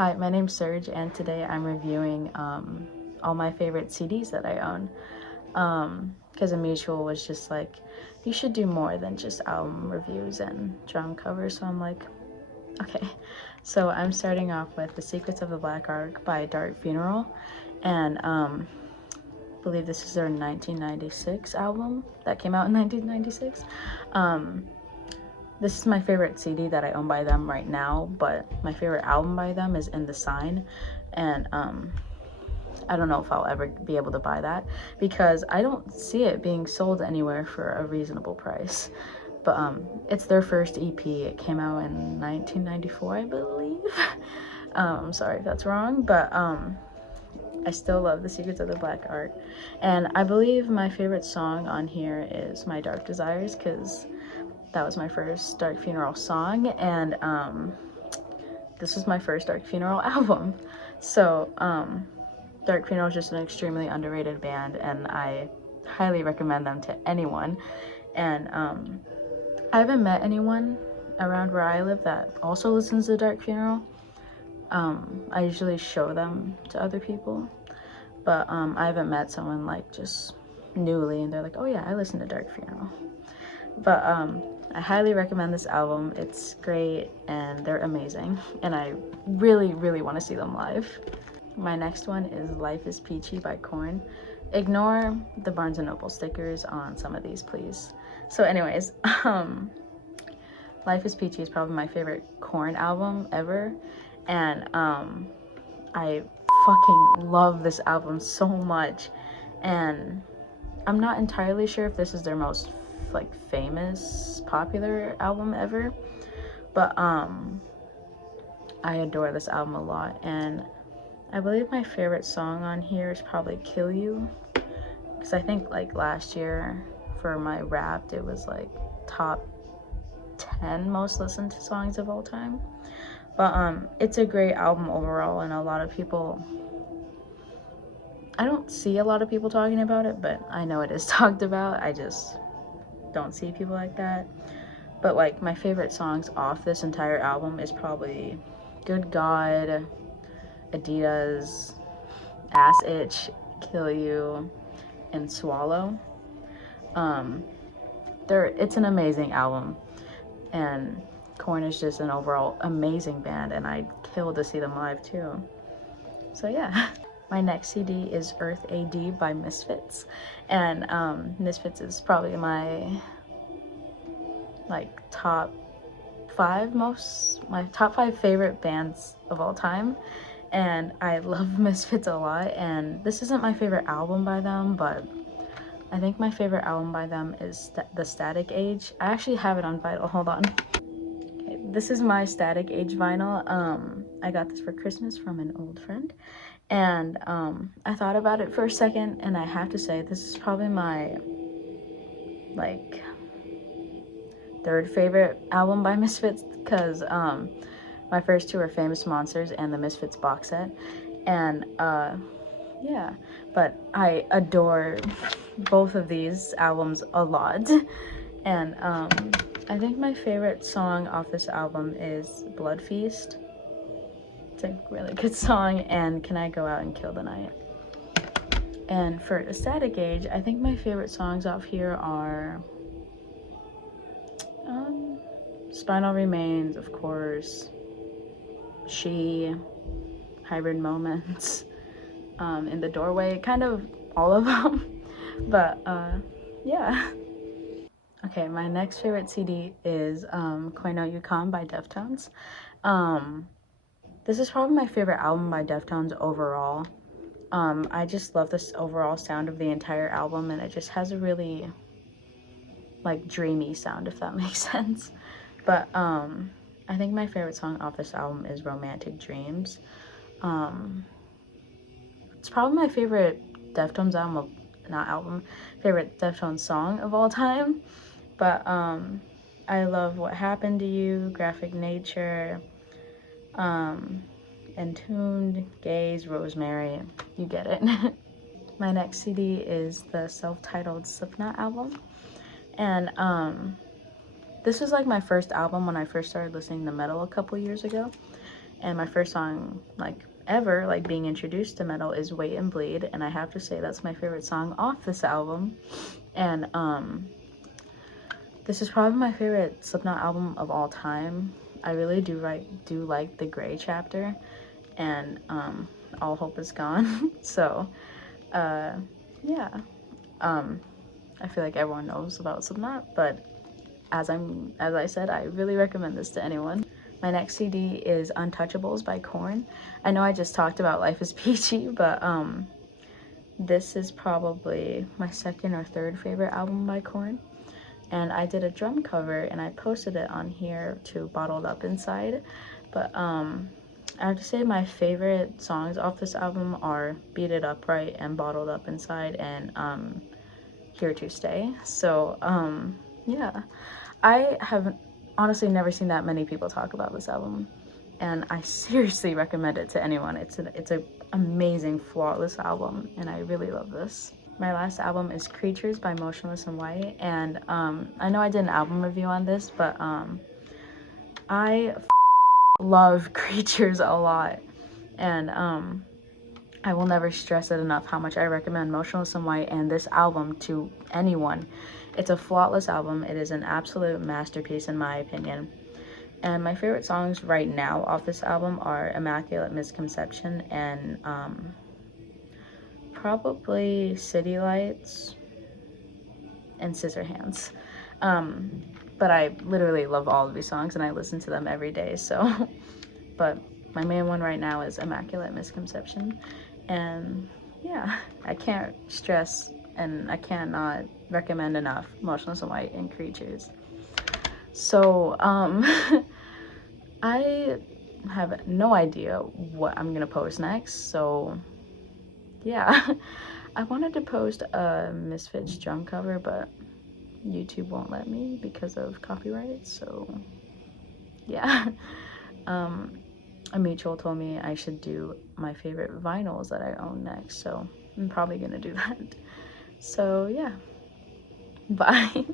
Hi, my name's Serge, and today I'm reviewing all my favorite CDs that I own. Because a mutual was just like, you should do more than just album reviews and drum covers. So I'm like, okay. So I'm starting off with The Secrets of the Black Ark by Dark Funeral, and I believe this is their 1996 album that came out in 1996. This is my favorite CD that I own by them right now, but my favorite album by them is In the Sign, and I don't know if I'll ever be able to buy that because I don't see it being sold anywhere for a reasonable price. But it's their first EP. It came out in 1994, I believe. Sorry if that's wrong, but I still love The Secrets of the Black Art. And I believe my favorite song on here is My Dark Desires, because that was my first Dark Funeral song, and this was my first Dark Funeral album. So Dark Funeral is just an extremely underrated band, and I highly recommend them to anyone. And I haven't met anyone around where I live that also listens to Dark Funeral. I usually show them to other people, but I haven't met someone like just newly and they're like, oh yeah, I listen to Dark Funeral. But I highly recommend this album. It's great and they're amazing, and I really want to see them live. My next one is Life is Peachy by Korn. Ignore the Barnes & Noble stickers on some of these, please. So anyways, Life is Peachy is probably my favorite Korn album ever, and I fucking love this album so much. And I'm not entirely sure if this is their most like famous popular album ever, but I adore this album a lot, and I believe my favorite song on here is probably Kill You, because I think like last year for my Wrapped it was like top 10 most listened to songs of all time. But it's a great album overall, and a lot of people, I don't see a lot of people talking about it, but I know it is talked about. I just don't see people like that. But like my favorite songs off this entire album is probably Good God, Adidas, Ass Itch, Kill You, and Swallow. It's an amazing album, and Korn is just an overall amazing band, and I'd kill to see them live too. So yeah. My next CD is Earth AD by Misfits, and Misfits is probably my like top five favorite bands of all time, and I love Misfits a lot. And this isn't my favorite album by them, but I think my favorite album by them is The Static Age. I actually have it on vinyl. Hold on. Okay, this is my Static Age vinyl. I got this for Christmas from an old friend, and I thought about it for a second, and I have to say this is probably my like third favorite album by Misfits, because my first two are Famous Monsters and the Misfits box set, and yeah, but I adore both of these albums a lot. And I think my favorite song off this album is Blood Feast. It's a really good song, and Can I Go Out and Kill the Night. And for the Static Age, I think my favorite songs off here are Spinal Remains, of course, She, Hybrid Moments, In the Doorway, kind of all of them. But yeah. Okay, my next favorite CD is Koi no Yukon by Deftones. This is probably my favorite album by Deftones overall. I just love this overall sound of the entire album, and it just has a really like dreamy sound, if that makes sense. But I think my favorite song off this album is Romantic Dreams. It's probably my favorite Deftones favorite Deftones song of all time. But I love What Happened to You, Graphic Nature, Entombed, Gaze, Rosemary, you get it. My next CD is the self-titled Slipknot album, and this was like my first album when I first started listening to metal a couple years ago, And my first song, like, ever, like, being introduced to metal is Wait and Bleed, and I have to say that's my favorite song off this album. And this is probably my favorite Slipknot album of all time. I really do like the Gray chapter, and All Hope Is Gone. So yeah, I feel like everyone knows about Slipknot, but as I said, I really recommend this to anyone. My next CD is Untouchables by Korn. I know I just talked about Life is Peachy, but this is probably my second or third favorite album by Korn. And I did a drum cover and I posted it on here to Bottled Up Inside. But I have to say my favorite songs off this album are Beat It Up Right and Bottled Up Inside and Here to Stay. So yeah, I have honestly never seen that many people talk about this album, and I seriously recommend it to anyone. It's a amazing, flawless album, and I really love this. My last album is Creatures by Motionless in White, and I know I did an album review on this, but I love Creatures a lot, and I will never stress it enough how much I recommend Motionless in White and this album to anyone. It's a flawless album. It is an absolute masterpiece in my opinion. And my favorite songs right now off this album are Immaculate Misconception and probably City Lights and Scissorhands. But I literally love all of these songs and I listen to them every day, so. But my main one right now is Immaculate Misconception. And yeah, I can't stress and I cannot recommend enough Motionless in White and Creatures. So, I have no idea what I'm gonna post next, so yeah. I wanted to post a Misfits drum cover, but YouTube won't let me because of copyright, so yeah. A mutual told me I should do my favorite vinyls that I own next, so I'm probably gonna do that. So yeah, bye.